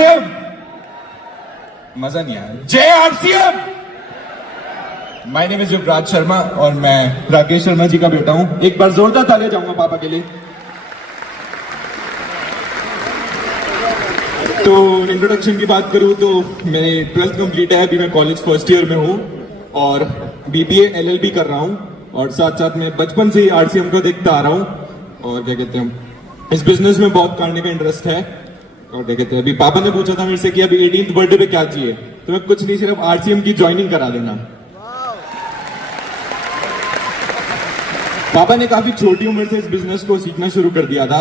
RCM, मजा नहीं आया। जय आरसीएम। माय नेम इज युवराज शर्मा और मैं राकेश शर्मा जी का बेटा हूं। एक बार जोरदार तालियां जाऊंगा पापा के लिए। तो इंट्रोडक्शन की बात करूं तो मैंने 12th कंप्लीट है, अभी मैं कॉलेज फर्स्ट ईयर में हूं और बीबीए एलएलबी कर रहा हूं और साथ साथ मैं बचपन से ही आरसीएम को देखता आ रहा हूं और क्या कहते हैं इस बिजनेस में बहुत करने का इंटरेस्ट है। और क्या कहते हैं अभी पापा ने पूछा था मेरे से कि अभी 18th बर्थडे पे क्या चाहिए, तो मैं कुछ नहीं, सिर्फ आरसीएम की ज्वाइनिंग करा देना। पापा ने काफी छोटी उम्र से इस बिजनेस को सीखना शुरू कर दिया था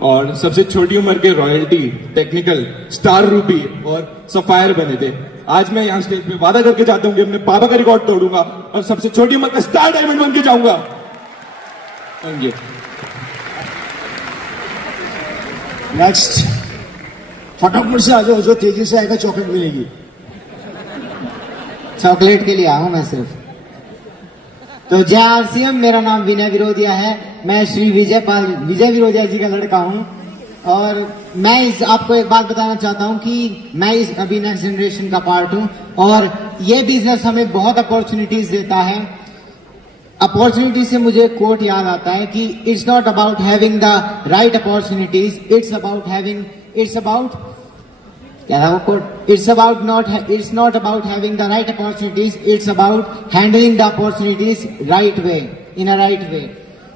और सबसे छोटी उम्र के रॉयल्टी, टेक्निकल, स्टार रूबी और सफायर बने थे। आज मैं यहाँ स्टेज पे वादा करके जाता हूँ कि अपने पापा का रिकॉर्ड तोड़ूंगा और सबसे छोटी उम्र का स्टार डायमंड बन के जाऊंगा। Thank you. नेक्स्ट, फटाफट से आ जाओ, जो तेजी से आएगा चॉकलेट मिलेगी। चॉकलेट के लिए आऊं मैं सिर्फ। तो जय आरसीएम, मेरा नाम विनय विरोधिया है। मैं श्री विजय विरोधिया जी का लड़का हूं और मैं आपको एक बात बताना चाहता हूं कि मैं इस अभी नेक्स्ट जनरेशन का पार्ट हूं और ये बिजनेस हमें बहुत अपॉर्चुनिटीज देता है। अपॉर्चुनिटी से मुझे कोट याद आता है कि it's not about having the right opportunities, it's about not about having the right opportunities, it's about handling the opportunities right way, in a right way.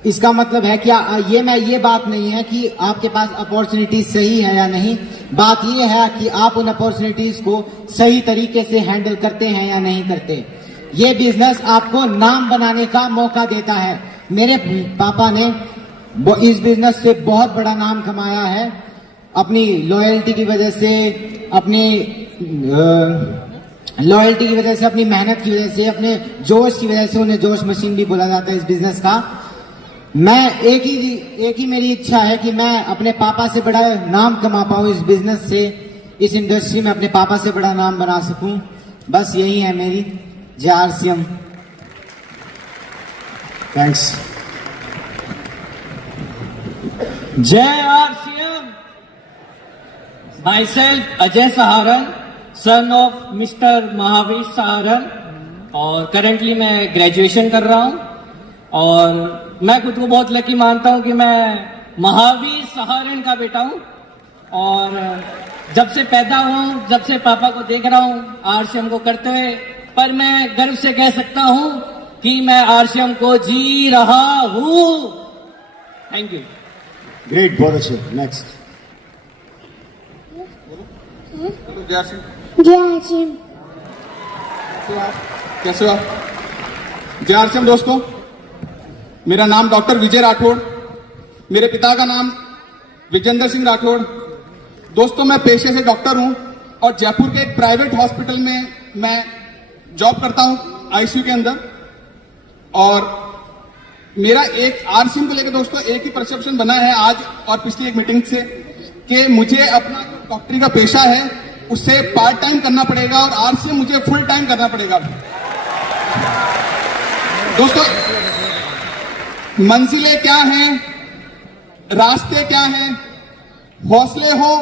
इसका मतलब है क्या ये बात नहीं है कि आपके पास अपॉर्चुनिटीज सही है या नहीं, बात ये है कि आप उन अपॉर्चुनिटीज को सही तरीके से हैंडल करते हैं या नहीं करते। ये बिजनेस आपको नाम बनाने का मौका देता है। मेरे पापा ने इस बिजनेस से बहुत बड़ा नाम कमाया है, अपनी लॉयल्टी की वजह से, अपनी मेहनत की वजह से, अपने जोश की वजह से। उन्हें जोश मशीन भी बोला जाता है इस बिजनेस का। मैं एक ही मेरी इच्छा है कि मैं अपने पापा से बड़ा नाम कमा पाऊं इस बिजनेस से, इस इंडस्ट्री में अपने पापा से बड़ा नाम बना सकूं। बस यही है मेरी। जय आरसीएम। थैंक्स। जय RCM. Myself Ajay Saharan, son of mister Mahavir Saharan और करेंटली मैं ग्रेजुएशन कर रहा हूं और मैं खुद को बहुत लकी मानता हूं कि मैं महावीर सहारन का बेटा हूं और जब से पैदा हुआ हूं, जब से पापा को देख रहा हूं आरसीएम को करते हुए, पर मैं गर्व से कह सकता हूं कि मैं आरसीएम को जी रहा हूं। Thank you. ग्रेट, बहुत अच्छे। नेक्स्ट। जय आरसीएम। कैसे हो आप? जय आरसीएम दोस्तों। मेरा नाम डॉक्टर विजय राठौड़, मेरे पिता का नाम विजेंद्र सिंह राठौड़। दोस्तों मैं पेशे से डॉक्टर हूं और जयपुर के एक प्राइवेट हॉस्पिटल में मैं जॉब करता हूं आईसीयू के अंदर। और मेरा एक आरसीएम को लेकर दोस्तों एक ही परसेप्शन बना है आज और पिछली एक मीटिंग से कि मुझे अपना डॉक्टरी का पेशा है उससे पार्ट टाइम करना पड़ेगा और आरसीएम मुझे फुल टाइम करना पड़ेगा। दोस्तों मंजिलें क्या हैं, रास्ते क्या हैं, हौसले हो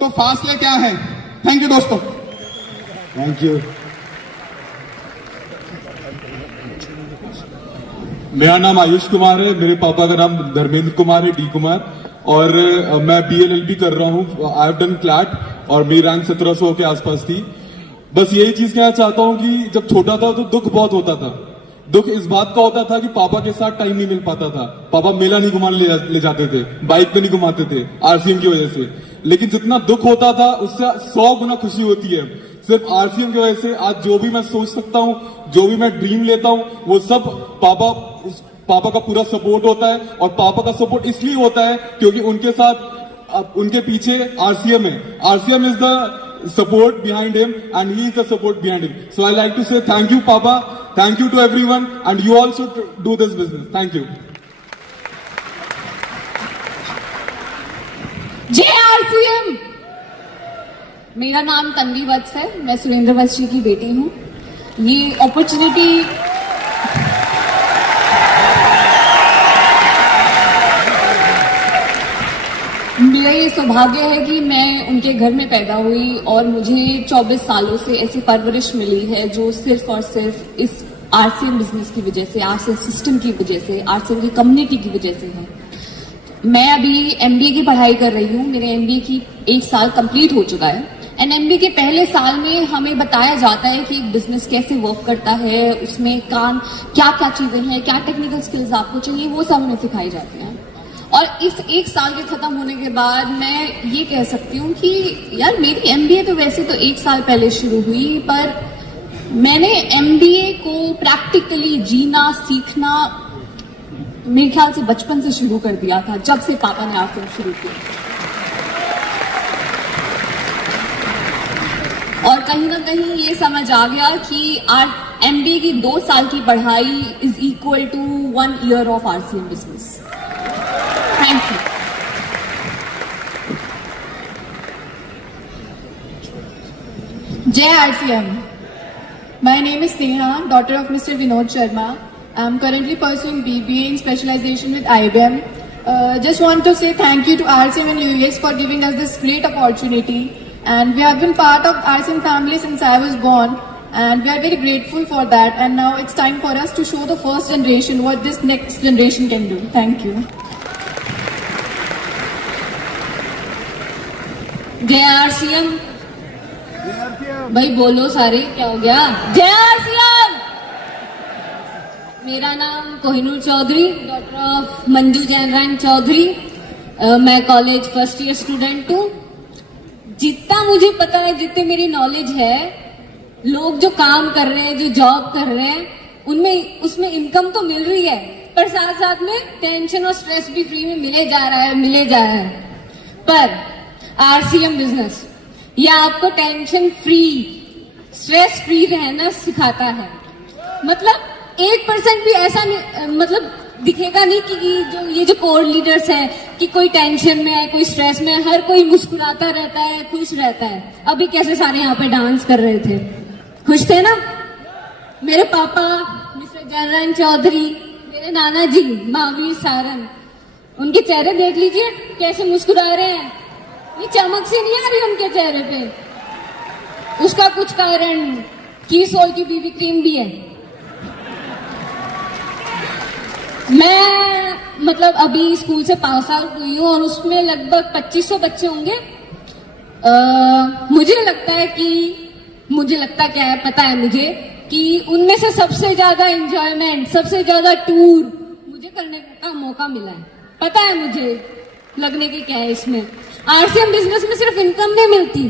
तो फासले क्या हैं। थैंक यू दोस्तों। Thank you. मेरा नाम आयुष कुमार है, मेरे पापा का नाम धर्मेंद्र कुमार है, डी कुमार, और मैं बीएलएलबी कर रहा हूँ। आई हैव डन क्लैट और मेरी रैंक 1700 के आसपास थी। बस यही चीज कहना चाहता हूँ कि जब छोटा था तो दुख बहुत होता था। दुख इस बात का होता था कि पापा के साथ टाइम नहीं मिल पाता था। पापा मेला नहीं घुमाने ले जाते थे, बाइक पे नहीं घुमाते थे आरसीएम की वजह से। लेकिन जितना दुख होता था उससे 100 गुना खुशी होती है सिर्फ आरसीएम की वजह से। आज जो भी मैं सोच सकता हूँ, जो भी मैं ड्रीम लेता हूँ, वो सब पापा का पूरा सपोर्ट होता है। और पापा का सपोर्ट इसलिए होता है क्योंकि उनके साथ, उनके पीछे आरसीएम है। RCM is the support behind him and he is the support behind him. So I like to say thank you Papa, thank you to everyone and you also do this business. Thank you. जय RCM. मेरा नाम तन्वी वत्स है, मैं सुरेंद्र वत्स जी की बेटी हूँ। ये opportunity मेरे सौभाग्य है कि मैं उनके घर में पैदा हुई और मुझे 24 सालों से ऐसी परवरिश मिली है जो सिर्फ और सिर्फ इस आरसीएम बिजनेस की वजह से, आरसीएम सिस्टम की वजह से, आरसीएम की कम्युनिटी की वजह से है। मैं अभी एमबीए की पढ़ाई कर रही हूँ। मेरे एमबीए की 1 साल कंप्लीट हो चुका है एंड एमबीए के पहले साल में हमें बताया जाता है कि एक बिजनेस कैसे वर्क करता है, उसमें क्या क्या चीजें हैं, क्या टेक्निकल स्किल्स आपको चाहिए, वो सब हमें सिखाई जाती हैं। और इस 1 साल के खत्म होने के बाद मैं ये कह सकती हूँ कि यार मेरी एमबीए तो वैसे तो 1 साल पहले शुरू हुई, पर मैंने एमबीए को प्रैक्टिकली जीना सीखना मेरे ख्याल से बचपन से शुरू कर दिया था, जब से पापा ने आरसीएम शुरू किया। और कहीं ना कहीं ये समझ आ गया कि एमबीए की 2 साल की पढ़ाई is equal to 1 year of RCM business. Thank you. Jai RCM. My name is Sneha, daughter of Mr. Vinod Sharma. I am currently pursuing BBA in specialization with IBM. Just want to say thank you to RCM and UES for giving us this great opportunity. And we have been part of RCM family since I was born. And we are very grateful for that. And now it's time for us to show the first generation what this next generation can do. Thank you. जय RCM. भाई बोलो सारे, क्या हो गया? जय RCM. मेरा नाम कोहिनूर चौधरी, डॉटर ऑफ मंजू जैन चौधरी। मैं कॉलेज फर्स्ट ईयर स्टूडेंट हूँ। जितना मुझे पता है, जितनी मेरी नॉलेज है, लोग जो काम कर रहे हैं, जो जॉब कर रहे हैं, उनमें उसमें इनकम तो मिल रही है, पर साथ साथ में टेंशन और स्ट्रेस भी फ्री में मिले जा रहा है। पर आरसीएम बिजनेस ये आपको टेंशन फ्री, स्ट्रेस फ्री रहना सिखाता है। मतलब 1% भी ऐसा नहीं, मतलब दिखेगा नहीं कि जो कोर लीडर्स है कि कोई टेंशन में है, कोई स्ट्रेस में है, हर कोई मुस्कुराता रहता है, खुश रहता है। अभी कैसे सारे यहाँ पे डांस कर रहे थे, खुश थे ना? मेरे पापा मिस्टर जयराम चौधरी, मेरे नाना जी महावीर सारन, उनके चेहरे देख लीजिए कैसे मुस्कुरा रहे हैं। ये चमक से नहीं आ रही उनके चेहरे पे। उसका कुछ कारण कीसोल की बीबी क्रीम भी है। मैं मतलब अभी स्कूल से पास आउट हुई हूँ और उसमें लगभग 2500 बच्चे होंगे। मुझे लगता क्या है, पता है मुझे कि उनमें से सबसे ज्यादा एंजॉयमेंट, सबसे ज्यादा टूर मुझे करने का मौका मिला है। पता है मुझे लगने के क्या है इसमें। आरसीएम बिजनेस में सिर्फ इनकम नहीं मिलती,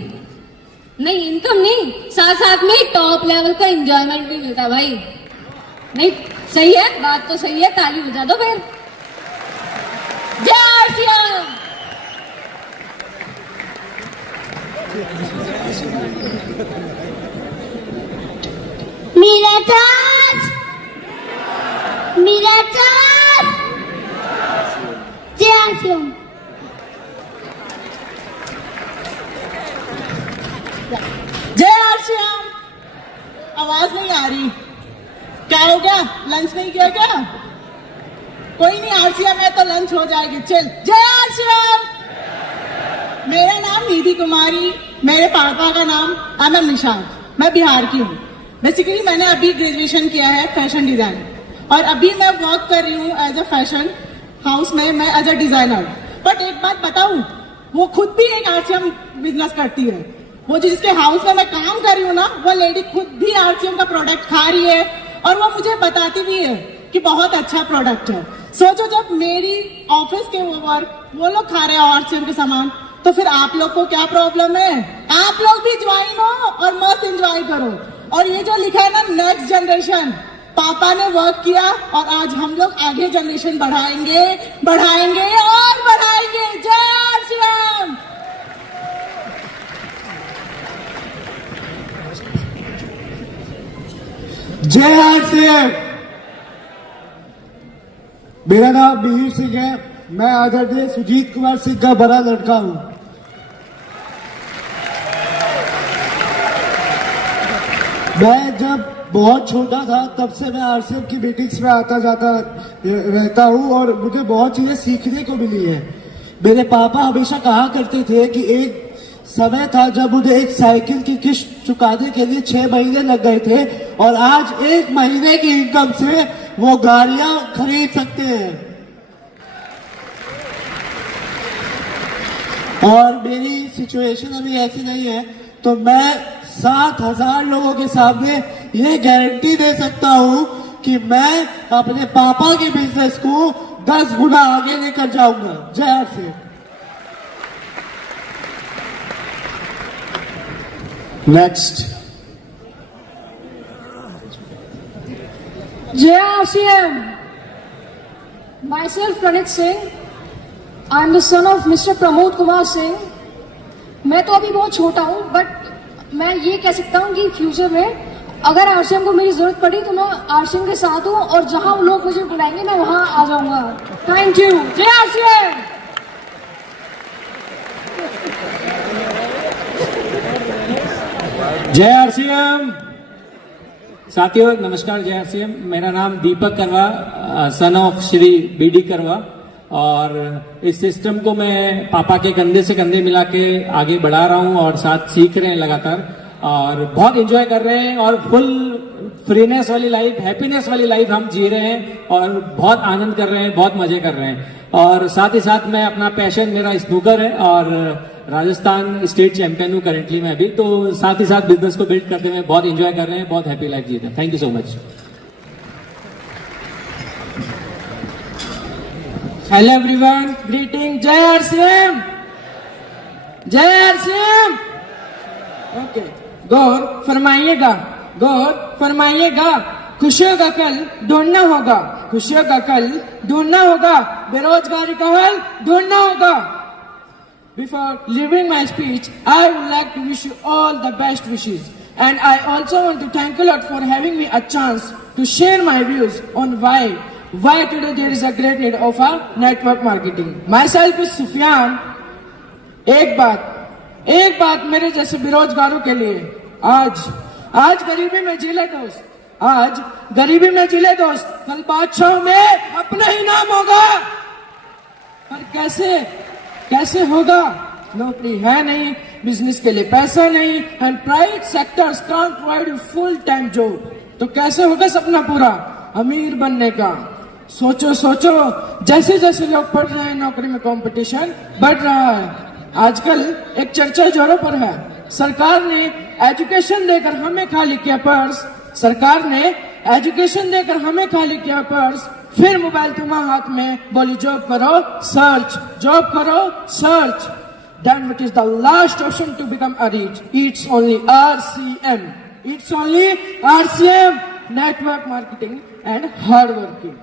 नहीं इनकम नहीं, साथ साथ में टॉप लेवल का एंजॉयमेंट भी मिलता है भाई। नहीं सही है, बात तो सही है, ताली बजा दो फिर। जय आरसीएम। मेरा चार्ज, मेरा चार्ज। जय आरसीएम। जय आरसीएम। आवाज नहीं आ रही, क्या हो गया? लंच नहीं किया क्या? कोई नहीं, आरसीएम है तो लंच हो जाएगी। चल जय आरसीएम। मेरा नाम निधि कुमारी, मेरे पापा का नाम अमर निशांत, मैं बिहार की हूँ। बेसिकली मैंने अभी ग्रेजुएशन किया है फैशन डिजाइन और अभी मैं वर्क कर रही हूँ एज अ फैशन हाउस में, मैं एज अ डिजाइनर। बट एक बात बताऊं, वो खुद भी एक आरसीएम बिजनेस करती है। वो जिसके हाउस में मैं काम कर रही हूँ ना, वो लेडी खुद भी आरसीएम का प्रोडक्ट खा रही है और वो मुझे बताती भी है कि बहुत अच्छा प्रोडक्ट है। सोचो जब मेरी ऑफिस के वो लोग खा रहे हैं आरसीएम के सामान, तो फिर आप लोग को क्या प्रॉब्लम है? आप लोग भी ज्वाइन हो और मस्त एंजॉय करो। और ये जो लिखा है ना नेक्स्ट जनरेशन, पापा ने वर्क किया और आज हम लोग आगे जनरेशन बढ़ाएंगे और बढ़ाएंगे। जय आरसीएम। जय आरसीएम। मेरा नाम मिहिर सिंह है, मैं आदरणीय सुजीत कुमार सिंह का बड़ा लड़का हूं। मैं जब बहुत छोटा था तब से मैं आरसीएम की मीटिंग्स में आता जाता रहता हूं और मुझे बहुत चीजें सीखने को मिली है। मेरे पापा हमेशा कहा करते थे कि एक समय था जब उन्हें एक साइकिल की किस्त चुकाने के लिए 6 महीने लग गए थे और आज 1 महीने की इनकम से वो गाड़ियां खरीद सकते हैं। और मेरी सिचुएशन अभी ऐसी नहीं है, तो मैं 7,000 लोगों के सामने ये गारंटी दे सकता हूं कि मैं अपने पापा के बिजनेस को 10 गुना आगे लेकर जाऊंगा। जय आरसीएम। नेक्स्ट। जय RCM. Myself Pranit Singh. I am the son of Mr. Pramod Kumar Singh. मैं तो अभी बहुत छोटा हूँ, बट मैं ये कह सकता हूँ कि फ्यूचर में अगर आरसीएम को मेरी जरूरत पड़ी तो मैं आरसीएम के साथ हूँ और जहां लोग मुझे बुलाएंगे मैं वहां आ जाऊंगा। Thank you. जय आरसीएम। जय आरसीएम। साथियों नमस्कार, जय आरसीएम। मेरा नाम दीपक करवा, सन ऑफ श्री बीडी करवा, और इस सिस्टम को मैं पापा के कंधे से कंधे मिला के आगे बढ़ा रहा हूँ और साथ सीख रहे हैं लगातार, और बहुत एंजॉय कर रहे हैं और फुल फ्रीनेस वाली लाइफ, हैप्पीनेस वाली लाइफ हम जी रहे हैं और बहुत आनंद कर रहे हैं, बहुत मजे कर रहे हैं। और साथ ही साथ मैं अपना पैशन, मेरा स्नूकर है और राजस्थान स्टेट चैंपियन हूँ करेंटली मैं अभी, तो साथ ही साथ बिजनेस को बिल्ड करते हुए बहुत एंजॉय कर रहे हैं, बहुत हैप्पी लाइफ जीते हैं। Thank you so much. Hello everyone, greeting. जय आरसीएम। जय आरसीएम। ओके, गौर फरमाइएगा, गौर फरमाइएगा। खुशियों का कल ढूंढना होगा, खुशियों का कल ढूंढना होगा, बेरोजगारी का हल ढूंढना होगा। Before leaving my speech, I would like to wish you all the best wishes, and I also want to thank you a lot for having me a chance to share my views on why today there is a great need of a network marketing. Myself is Sufyan. एक बात मेरे जैसे बेरोजगारों के लिए, आज गरीबी में जिले दोस्त, आज गरीबी में जिले दोस्त, कल बादशाह में अपना ही नाम होगा। पर कैसे होगा? नौकरी है नहीं, बिजनेस के लिए पैसा नहीं, and private sectors can't provide full time job. तो कैसे होगा सपना पूरा अमीर बनने का? सोचो, जैसे जैसे लोग पढ़ रहे हैं नौकरी में कंपटीशन बढ़ रहा है। आजकल एक चर्चा जोरों पर है, सरकार ने एजुकेशन देकर हमें खाली किया पर्स, सरकार ने एजुकेशन देकर हमें खाली किया पर्स, फिर मोबाइल तुम्हारे हाथ में, बोली जॉब करो सर्च, जॉब करो search. Then what is the last option to become a rich? It's only RCM. It's only RCM, network marketing and hard working.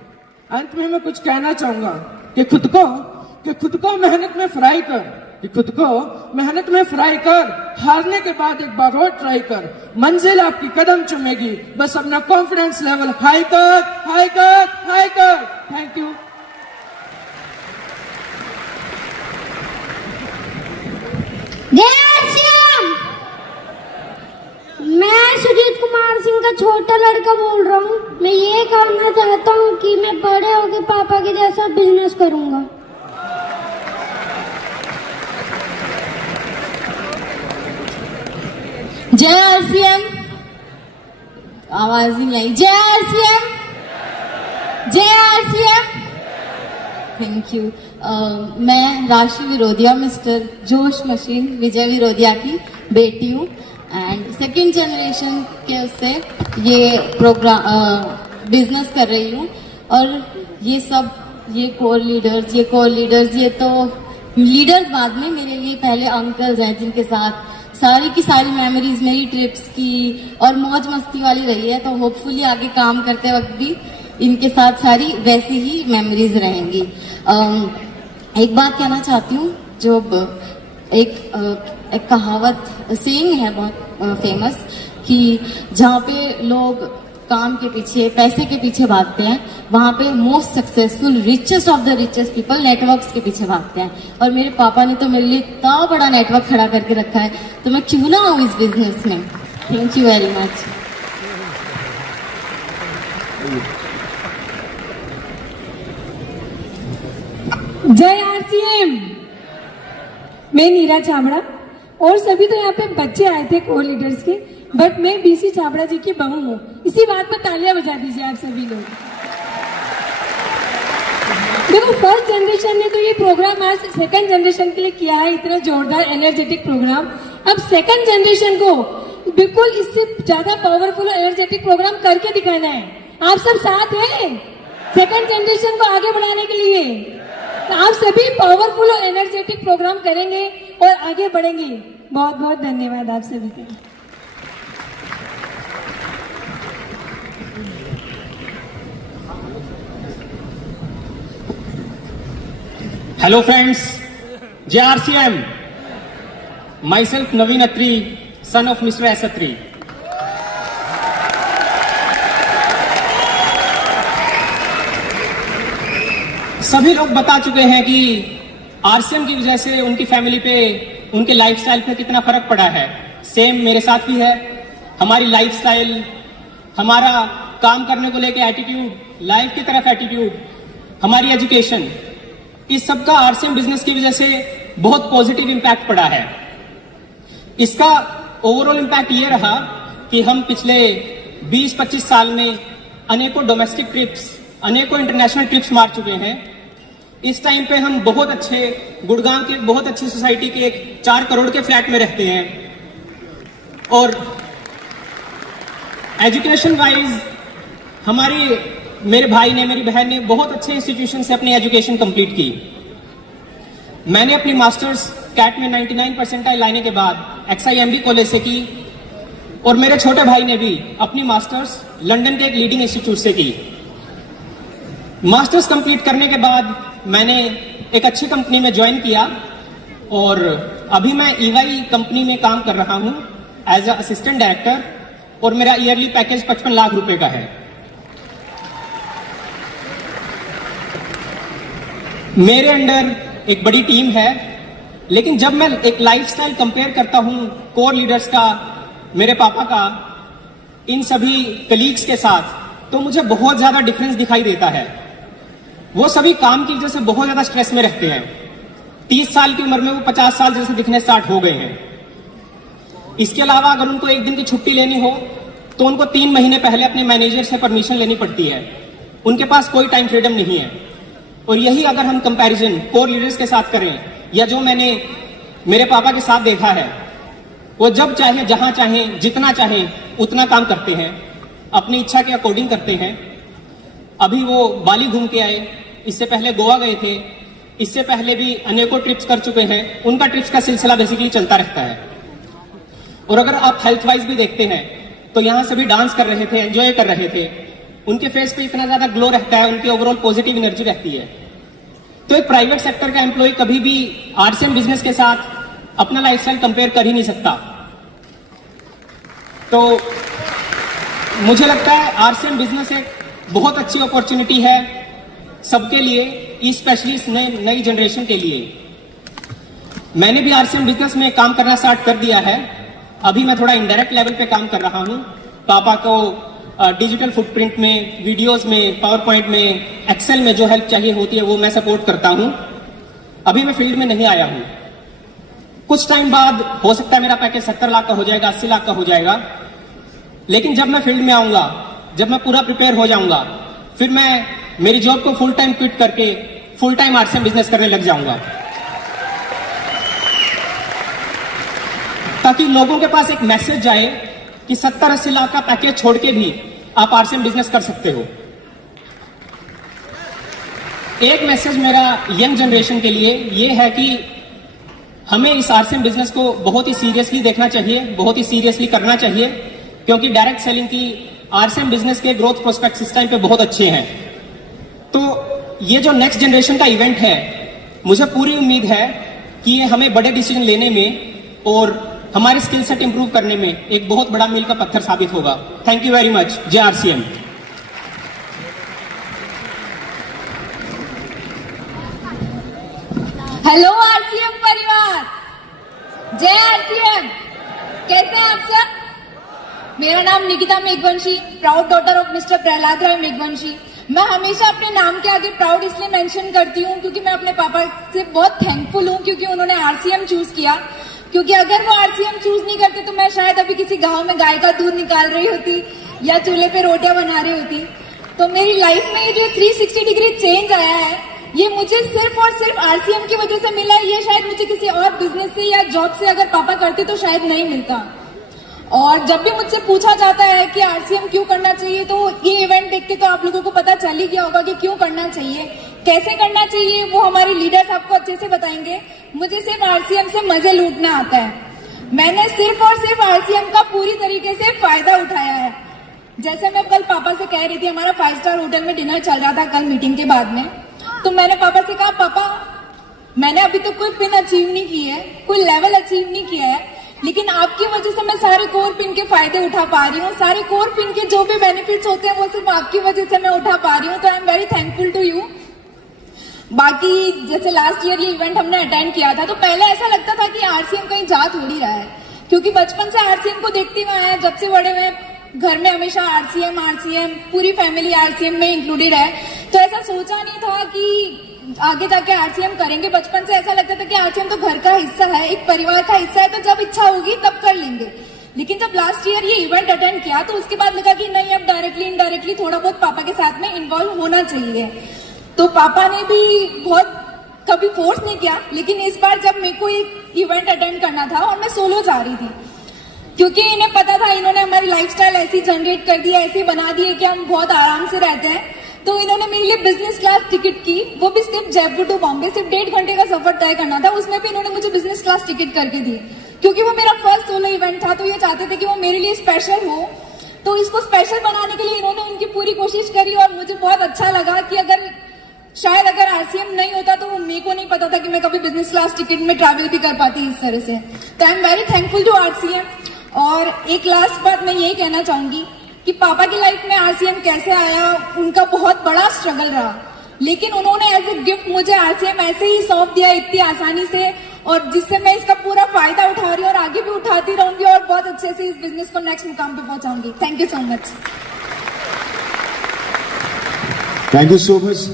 अंत में मैं कुछ कहना चाहूंगा कि खुद को मेहनत में फ्राई कर, कि खुद को मेहनत में फ्राई कर, हारने के बाद एक बार और ट्राई कर, मंजिल आपकी कदम चूमेगी, बस अपना कॉन्फिडेंस लेवल हाई कर। Thank you. जय आरसीएम। मैं सुजीत कुमार सिंह का छोटा लड़का बोल रहा हूँ। मैं ये कहना चाहता हूँ कि मैं बड़े होकर पापा के जैसा बिजनेस करूंगा। जय आरसीएम। आवाज ही नहीं आई। जय आरसीएम। जय आरसीएम। Thank you. मैं राशि विरोधिया, मिस्टर जोश मशीन विजय विरोधिया की बेटी हूँ एंड सेकेंड जनरेशन के उससे ये प्रोग्राम बिजनेस कर रही हूँ। और ये कोर लीडर्स, ये तो लीडर्स बाद में, मेरे लिए पहले अंकल्स हैं जिनके साथ सारी की सारी मेमोरीज मेरी ट्रिप्स की और मौज मस्ती वाली रही है। तो होपफुली आगे काम करते वक्त भी इनके साथ सारी वैसी ही मेमोरीज रहेंगी। एक बात कहना चाहती हूँ, जो एक कहावत सेइंग है बहुत फेमस, कि जहाँ पे लोग काम के पीछे, पैसे के पीछे भागते हैं, वहाँ पे most successful, richest of the richest people networks के पीछे भागते हैं। और मेरे पापा ने तो मेरे लिए इतना बड़ा नेटवर्क खड़ा करके रखा है, तो मैं क्यों ना हूँ इस बिजनेस में। Thank you very much. जय आरसीएम। मैं नीरा छाबड़ा और सभी तो यहाँ पे बच्चे आए थे कोर लीडर्स के, बट मैं बीसी छाबड़ा जी की बहू हूँ। इसी बात पर तालियां बजा दीजिए आप सभी लोग। देखो फर्स्ट जनरेशन ने तो ये प्रोग्राम आज सेकंड जनरेशन के लिए किया है, इतना जोरदार एनर्जेटिक प्रोग्राम। अब सेकंड जनरेशन को बिल्कुल इससे ज्यादा पावरफुल और एनर्जेटिक प्रोग्राम करके दिखाना है। आप सब साथ हैं सेकंड जनरेशन को आगे बढ़ाने के लिए? तो आप सभी पावरफुल और एनर्जेटिक प्रोग्राम करेंगे और आगे बढ़ेंगे। बहुत बहुत धन्यवाद आप सभी का। Hello friends, JRCM, myself Naveen Atri, son of Mr. S. Atri. सभी लोग बता चुके हैं कि आरसीएम की वजह से उनकी फैमिली पे, उनके लाइफस्टाइल पे कितना फर्क पड़ा है। सेम मेरे साथ भी है। हमारी लाइफस्टाइल, हमारा काम करने को लेके एटीट्यूड, लाइफ की तरफ एटीट्यूड, हमारी एजुकेशन, इस सब का आरसीएम बिजनेस की वजह से बहुत पॉजिटिव इंपैक्ट पड़ा है। इसका ओवरऑल इंपैक्ट ये रहा कि हम पिछले 20-25 साल में अनेकों डोमेस्टिक ट्रिप्स, अनेकों इंटरनेशनल ट्रिप्स मार चुके हैं। इस टाइम पे हम बहुत अच्छे गुड़गांव की बहुत अच्छी सोसाइटी के एक 4 करोड़ के फ्लैट में रहते हैं और एजुकेशन वाइज मेरे भाई ने, मेरी बहन ने बहुत अच्छे इंस्टीट्यूशन से अपनी एजुकेशन कंप्लीट की। मैंने अपनी मास्टर्स कैट में 99 परसेंटाइल लाने के बाद XIMB कॉलेज से की और मेरे छोटे भाई ने भी अपनी मास्टर्स लंदन के एक लीडिंग इंस्टीट्यूट से की। मास्टर्स कंप्लीट करने के बाद मैंने एक अच्छी कंपनी में ज्वाइन किया और अभी मैं EY कंपनी में काम कर रहा हूं एज अ असिस्टेंट डायरेक्टर और मेरा ईयरली पैकेज 55 लाख रुपए का है। मेरे अंडर एक बड़ी टीम है, लेकिन जब मैं एक लाइफस्टाइल कंपेयर करता हूं कोर लीडर्स का, मेरे पापा का, इन सभी कलीग्स के साथ, तो मुझे बहुत ज्यादा डिफरेंस दिखाई देता है। वो सभी काम की वजह से बहुत ज्यादा स्ट्रेस में रहते हैं। 30 साल की उम्र में वो 50 साल जैसे दिखने स्टार्ट हो गए हैं। इसके अलावा अगर उनको एक दिन की छुट्टी लेनी हो तो उनको 3 महीने पहले अपने मैनेजर से परमिशन लेनी पड़ती है। उनके पास कोई टाइम फ्रीडम नहीं है। और यही अगर हम कंपैरिजन कोर लीडर्स के साथ करें या जो मैंने मेरे पापा के साथ देखा है, वो जब चाहे, जहां चाहे, जितना चाहे उतना काम करते हैं, अपनी इच्छा के अकॉर्डिंग करते हैं। अभी वो बाली घूम के आए, इससे पहले गोवा गए थे, इससे पहले भी अनेकों ट्रिप्स कर चुके हैं। उनका ट्रिप्स का सिलसिला बेसिकली चलता रहता है। और अगर आप हेल्थ वाइज भी देखते हैं तो यहाँ सभी डांस कर रहे थे, एंजॉय कर रहे थे। उनके फेस पे इतना ज्यादा ग्लो रहता है, उनकी ओवरऑल पॉजिटिव एनर्जी रहती है। तो एक प्राइवेट सेक्टर का एम्प्लॉय कभी भी आरसीएम बिजनेस के साथ अपना लाइफस्टाइल कंपेयर कर ही नहीं सकता। तो मुझे लगता है आरसीएम बिजनेस एक बहुत अच्छी अपॉर्चुनिटी है सबके लिए, स्पेशली नई जनरेशन के लिए। मैंने भी आरसीएम बिजनेस में काम करना स्टार्ट कर दिया है। अभी मैं थोड़ा इनडायरेक्ट लेवल पे काम कर रहा हूं। पापा को डिजिटल फुटप्रिंट में, वीडियोस में, पावर पॉइंट में, एक्सेल में जो हेल्प चाहिए होती है वो मैं सपोर्ट करता हूं। अभी मैं फील्ड में नहीं आया हूं। कुछ टाइम बाद हो सकता है मेरा पैकेज 70 लाख का हो जाएगा, 80 लाख का हो जाएगा। लेकिन जब मैं फील्ड में आऊंगा, जब मैं पूरा प्रिपेयर हो जाऊंगा, फिर मैं मेरी जॉब को फुल टाइम क्विट करके फुल टाइम आरसीएम बिजनेस करने लग जाऊंगा, ताकि लोगों के पास एक मैसेज जाए कि 70-80 लाख का पैकेज छोड़ के भी आप आरसीएम बिजनेस कर सकते हो। एक मैसेज मेरा यंग जनरेशन के लिए ये है कि हमें इस आरसीएम बिजनेस को बहुत ही सीरियसली देखना चाहिए, बहुत ही सीरियसली करना चाहिए, क्योंकि डायरेक्ट सेलिंग की आरसीएम बिजनेस के ग्रोथ प्रोस्पेक्ट्स इस टाइम पे बहुत अच्छे हैं। तो ये जो नेक्स्ट जनरेशन का इवेंट है, मुझे पूरी उम्मीद है कि ये हमें बड़े डिसीजन लेने में और हमारे स्किल सेट इंप्रूव करने में एक बहुत बड़ा मील का पत्थर साबित होगा। Thank you very much. जय आरसीएम। हेलो आरसीएम परिवार, जय आरसीएम। कैसे हैं आप सब? मेरा नाम Nikita Meghvanshi, proud daughter of mister Prahlad Rai Meghvanshi. मैं हमेशा अपने नाम के आगे प्राउड इसलिए मेंशन करती हूँ क्योंकि मैं अपने पापा से बहुत थैंकफुल हूँ क्योंकि उन्होंने आरसीएम चूज किया। क्योंकि अगर वो आरसीएम चूज नहीं करते तो मैं शायद अभी किसी गांव में गाय का दूध निकाल रही होती या चूल्हे पे रोटियां बना रही होती। तो मेरी लाइफ में ये जो 360 डिग्री चेंज आया है ये मुझे सिर्फ और सिर्फ आरसीएम की वजह से मिला है। ये शायद मुझे किसी और बिजनेस से या जॉब से अगर पापा करते तो शायद नहीं मिलता। और जब भी मुझसे पूछा जाता है कि आरसीएम क्यों करना चाहिए तो ये इवेंट देख के तो आप लोगों को पता चल ही गया होगा कि क्यों करना चाहिए, कैसे करना चाहिए, वो हमारे लीडर्स आपको अच्छे से बताएंगे। मुझे सिर्फ आरसीएम से मजे लूटना आता है। मैंने सिर्फ और सिर्फ आरसीएम का पूरी तरीके से फायदा उठाया है। जैसे मैं कल पापा से कह रही थी, हमारा 5 स्टार होटल में डिनर चल रहा था कल मीटिंग के बाद में, तो मैंने पापा से कहा पापा मैंने अभी तो कोई पिन अचीव नहीं की है, कोई लेवल अचीव नहीं किया है, लेकिन आपकी वजह से मैं सारे कोर पिन के फायदे उठा पा रही हूँ। सारे कोर पिन के जो भी बेनिफिट्स होते हैं वो सिर्फ आपकी वजह से मैं उठा पा रही हूँ। तो I am very thankful to you. बाकी जैसे लास्ट ईयर ये इवेंट हमने अटेंड किया था तो पहले ऐसा लगता था कि आरसीएम कहीं जा थोड़ी रहा है, क्योंकि बचपन से आरसीएम को देखते हुए आए हैं। जब से बड़े हुए घर में हमेशा आरसीएम पूरी फैमिली आरसीएम में इंक्लूडेड है। तो ऐसा सोचा नहीं था कि आगे जाके आरसीएम करेंगे। बचपन से ऐसा लगता था कि आरसीएम तो घर का हिस्सा है, एक परिवार का हिस्सा है, तो जब इच्छा होगी तब कर लेंगे। लेकिन जब लास्ट ईयर ये इवेंट अटेंड किया तो उसके बाद लगा कि नहीं, अब डायरेक्टली इनडायरेक्टली थोड़ा बहुत पापा के साथ में इन्वॉल्व होना चाहिए। तो पापा ने भी बहुत कभी फोर्स नहीं किया, लेकिन इस बार जब मेरे को एक इवेंट अटेंड करना था और मैं सोलो जा रही थी, क्योंकि इन्हें पता था, इन्होंने हमारी लाइफस्टाइल ऐसी जनरेट कर दी है, ऐसी बना दी है कि हम बहुत आराम से रहते हैं। तो इन्होंने मेरे लिए बिजनेस क्लास टिकट की, वो भी सिर्फ जयपुर टू बॉम्बे, सिर्फ 1.5 घंटे का सफर तय करना था। उसमें भी इन्होंने मुझे बिजनेस क्लास टिकट करके दी, क्योंकि वो मेरा फर्स्ट सोलो इवेंट था। तो ये चाहते थे कि वो मेरे लिए स्पेशल हो, तो इसको स्पेशल बनाने के लिए इन्होंने उनकी पूरी कोशिश करी। और मुझे बहुत अच्छा लगा कि शायद अगर आरसीएम नहीं होता तो मेरे को नहीं पता था कि मैं कभी बिजनेस क्लास टिकट में ट्रैवल भी कर पाती इस तरह से। तो I am very thankful to RCM. और एक लास्ट बात मैं यही कहना चाहूंगी कि पापा की लाइफ में आरसीएम कैसे आया, उनका बहुत बड़ा स्ट्रगल रहा, लेकिन उन्होंने एज ए गिफ्ट मुझे आरसीएम ऐसे ही सौंप दिया इतनी आसानी से, और जिससे मैं इसका पूरा फायदा उठा रही हूँ और आगे भी उठाती रहूंगी और बहुत अच्छे से इस बिजनेस को नेक्स्ट मुकाम पे पहुंचाऊंगी। Thank you so much. Thank you so much.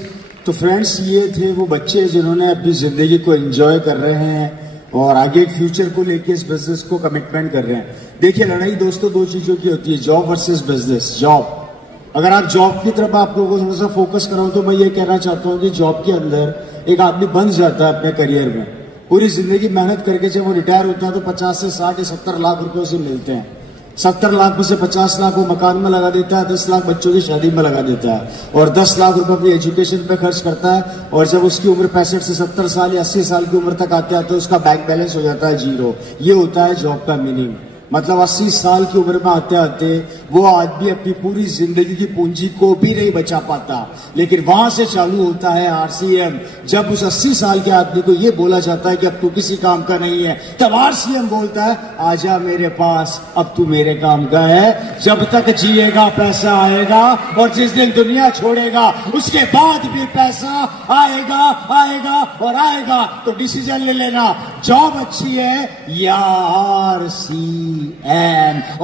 तो फ्रेंड्स, ये थे वो बच्चे जिन्होंने अपनी जिंदगी को एंजॉय कर रहे हैं और आगे फ्यूचर को लेके इस बिजनेस को कमिटमेंट कर रहे हैं। देखिए, लड़ाई दोस्तों 2 चीजों की होती है, जॉब वर्सेस बिजनेस। जॉब, अगर आप जॉब की तरफ आप लोगों को थोड़ा सा फोकस कराओ तो मैं ये कहना चाहता हूँ कि जॉब के अंदर एक आदमी बंध जाता है अपने करियर में। पूरी जिंदगी मेहनत करके जब वो रिटायर होता है तो 50 से 60 या 70 लाख रुपए उसे मिलते हैं। 70 लाख में से 50 लाख वो मकान में लगा देता है, 10 लाख बच्चों की शादी में लगा देता है और 10 लाख रुपए अपनी एजुकेशन पे खर्च करता है। और जब उसकी उम्र 65 से 70 साल या 80 साल की उम्र तक आते हैं तो उसका बैंक बैलेंस हो जाता है 0। ये होता है जॉब का मीनिंग। मतलब 80 साल की उम्र में आते आते वो आदमी अपनी पूरी जिंदगी की पूंजी को भी नहीं बचा पाता, लेकिन वहां से चालू होता है आरसीएम। जब उस 80 साल के आदमी को ये बोला जाता है कि अब तू किसी काम का नहीं है, तब आरसीएम बोलता है आजा मेरे पास, अब तू मेरे काम का है। जब तक जिएगा पैसा आएगा और जिस दिन दुनिया छोड़ेगा उसके बाद भी पैसा आएगा आएगा और आएगा। तो डिसीजन ले लेना, जॉब अच्छी है या आरसीएम।